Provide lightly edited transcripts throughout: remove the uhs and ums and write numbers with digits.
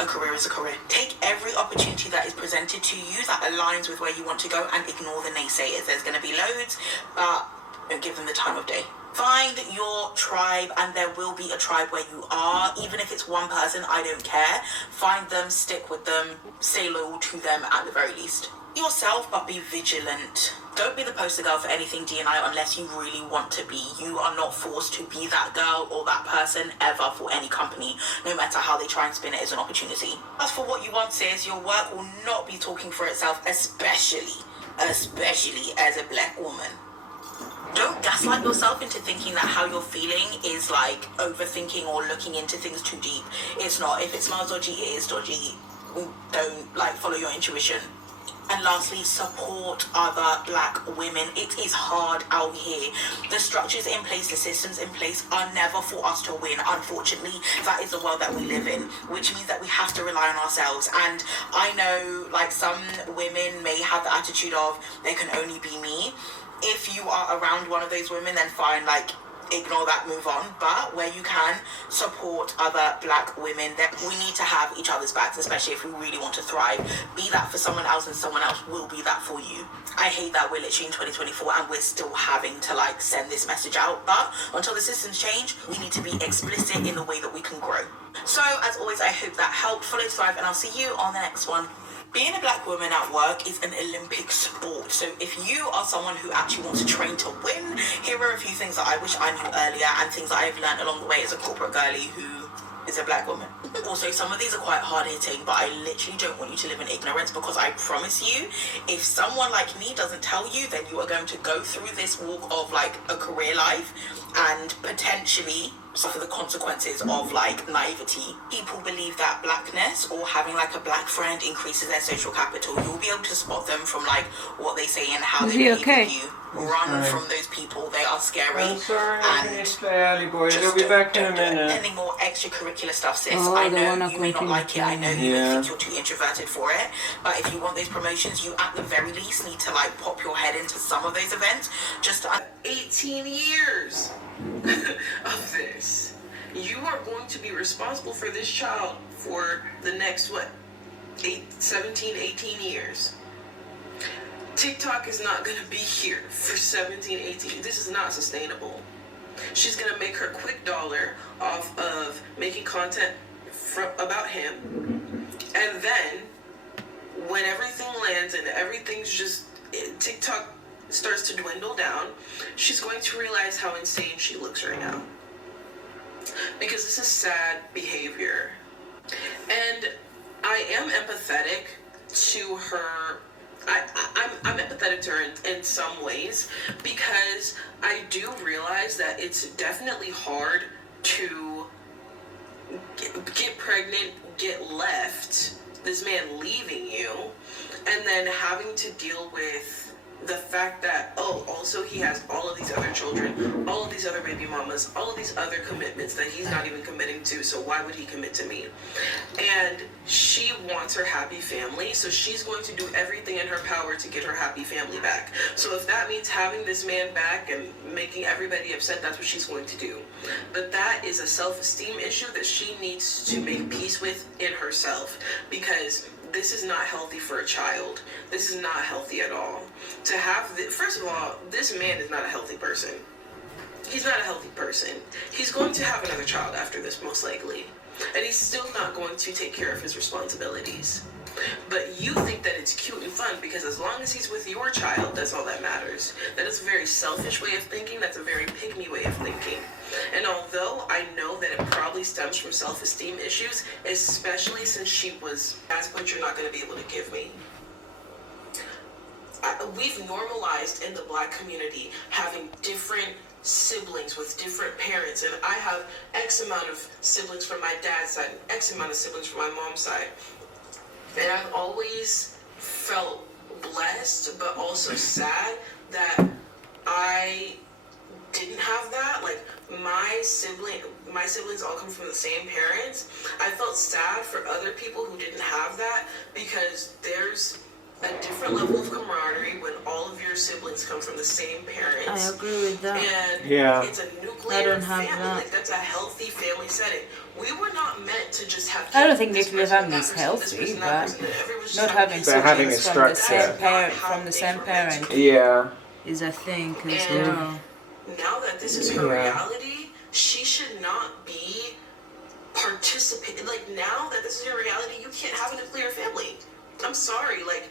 a career is a career. Take every opportunity that is presented to you that aligns with where you want to go and ignore the naysayers. There's going to be loads, but don't give them the time of day. Find your tribe, and there will be a tribe where you are. Even if it's one person, I don't care. Find them, stick with them, stay loyal to them at the very least. Be yourself, but be vigilant. Don't be the poster girl for anything D&I unless you really want to be. You are not forced to be that girl or that person ever for any company, no matter how they try and spin it as an opportunity. As for what you want, sis, your work will not be talking for itself, especially as a black woman. Don't gaslight yourself into thinking that how you're feeling is like overthinking or looking into things too deep. It's not. If it smells dodgy, it is dodgy. Don't follow your intuition. And lastly, support other black women. It is hard out here. The structures in place, the systems in place are never for us to win. Unfortunately, that is the world that we live in, which means that we have to rely on ourselves. And I know some women may have the attitude of there can only be me. If you are around one of those women, then fine, ignore that, move on. But where you can, support other black women. That we need to have each other's backs, especially if we really want to thrive. Be that for someone else, and someone else will be that for you. I hate that we're literally in 2024 and we're still having to send this message out. But until the systems change, we need to be explicit in the way that we can grow. So as always, I hope that helped. Follow Thrive, and I'll see you on the next one. Being a black woman at work is an Olympic sport. So if you are someone who actually wants to train to win, here are a few things that I wish I knew earlier and things that I've learned along the way as a corporate girly who is a black woman. Also, some of these are quite hard-hitting, but I literally don't want you to live in ignorance, because I promise you, if someone like me doesn't tell you, then you are going to go through this walk of a career life and potentially suffer the consequences of naivety. People believe that blackness or having a black friend increases their social capital. You'll be able to spot them from what they say and how they behave with you. Run from those people. They are scary. I'm sorry, and I'll be back in a minute. Any more extracurricular stuff, sis. I know you may not like it. I know you may think you're too introverted for it. But if you want those promotions, you at the very least need to pop your head into some of those events. Just 18 years of this. You are going to be responsible for this child for the next 17, 18 years. TikTok is not going to be here for 17, 18. This is not sustainable. She's going to make her quick dollar off of making content about him. And then, when everything lands and everything's TikTok starts to dwindle down, she's going to realize how insane she looks right now. Because this is sad behavior. And I am empathetic to her. I'm empathetic to her in some ways, because I do realize that it's definitely hard to get pregnant, get left, this man leaving you, and then having to deal with the fact that, also he has all of these other children, all of these other baby mamas, all of these other commitments that he's not even committing to, so why would he commit to me? And she wants her happy family, so she's going to do everything in her power to get her happy family back. So if that means having this man back and making everybody upset, that's what she's going to do. But that is a self-esteem issue that she needs to make peace with in herself, because this is not healthy for a child. This is not healthy at all. To have first of all, this man is not a healthy person. He's not a healthy person. He's going to have another child after this, most likely. And he's still not going to take care of his responsibilities. But you think that it's cute and fun because as long as he's with your child, that's all that matters. That is a very selfish way of thinking. That's a very pick-me way of thinking. And although I know that it probably stems from self-esteem issues, especially since she was, that's what you're not going to be able to give me. We've normalized in the Black community having different siblings with different parents, and I have X amount of siblings from my dad's side and X amount of siblings from my mom's side. And I've always felt blessed, but also sad that I didn't have that. Like, my siblings all come from the same parents. I felt sad for other people who didn't have that, because there's a different level of camaraderie when all of your siblings come from the same parents. I agree with that. And Yeah. it's a nuclear I don't have family. that. Like, that's a healthy family setting. We were not meant to just have. I don't think this nuclear person, family that is person, this healthy, person, that but person, and everyone's just not having having these But having a siblings from the structure. same parent That's not how they were meant to be. Yeah. is a thing as And well. now that this is her Yeah. reality, she should not be participating. Like, now that this is your reality, you can't have a nuclear family. I'm sorry. Like,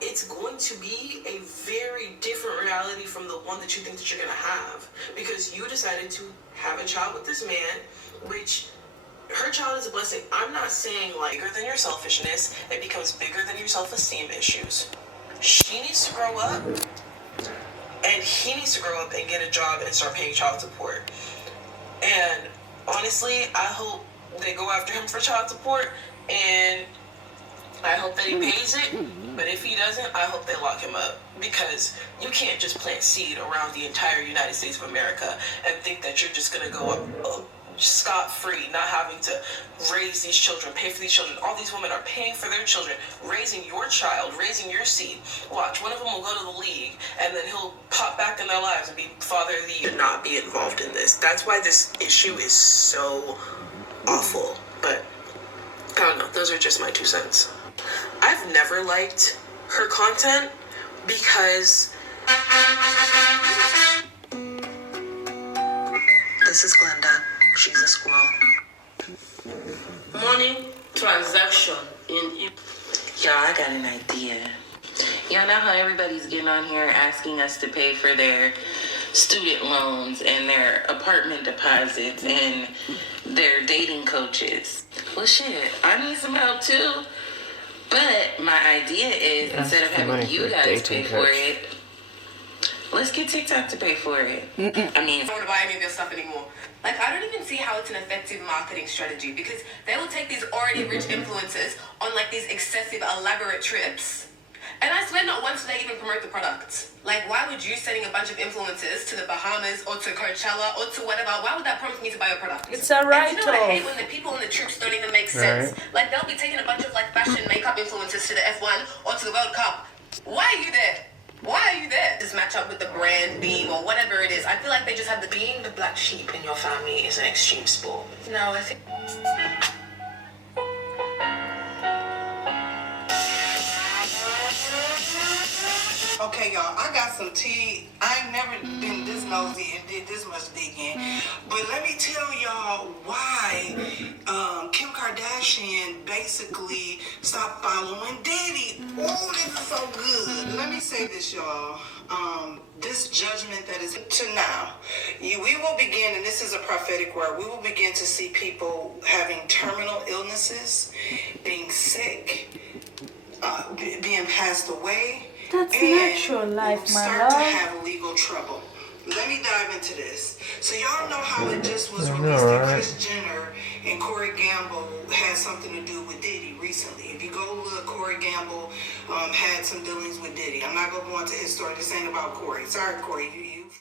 it's going to be a very different reality from the one that you think that you're going to have. Because you decided to have a child with this man, which her child is a blessing. I'm not saying, like, bigger than your selfishness, it becomes bigger than your self-esteem issues. She needs to grow up, and he needs to grow up and get a job and start paying child support. And honestly, I hope they go after him for child support, and I hope that he pays it. But if he doesn't, I hope they lock him up, because you can't just plant seed around the entire United States of America and think that you're just gonna go up scot-free, not having to raise these children, pay for these children. All these women are paying for their children, raising your child, raising your seed. Watch, one of them will go to the league, and then he'll pop back in their lives and be father of the year. Not be involved in this. That's why this issue is so awful. But I don't know. Those are just my 2 cents. I've never liked her content because This is Glenda. She's a squirrel. money transaction in Y'all, I got an idea. Y'all know how everybody's getting on here asking us to pay for their student loans and their apartment deposits and their dating coaches. Well, shit, I need some help too. But my idea is, instead of the money having you for a guys dating pay for coach. it, let's get TikTok to pay for it. I mean, I don't want to buy any of their stuff anymore. Like, I don't even see how it's an effective marketing strategy, because they will take these already rich influencers on like these excessive, elaborate trips. And I swear not once do they even promote the product. Like, why would you sending a bunch of influencers to the Bahamas or to Coachella or to whatever, why would that prompt me to buy a product? It's a And you know what I hate? write-off. When the people in the trips don't even make sense. Right. Like, they'll be taking a bunch of like fashion makeup influencers to the F1 or to the World Cup. Why are you there? Why are you there? Just match up with the brand beam or whatever it is. I feel like they just have the being the black sheep in your family is an extreme sport. No, I think. Okay, y'all, I got some tea. I ain't never been this nosy and did this much digging. But let me tell y'all why Kim Kardashian basically stopped following Diddy. Oh, this is so good. Let me say this, y'all. This judgment that is to now, we will begin, and this is a prophetic word, we will begin to see people having terminal illnesses, being sick, being passed away. That's and natural life, we'll my start to love. have legal trouble. Let me dive into this. So y'all know how it just was I know, released that right? Kris Jenner and Corey Gamble had something to do with Diddy recently. If you go look, Corey Gamble had some dealings with Diddy. I'm not gonna go into his story. This ain't about Corey. Sorry, Corey. You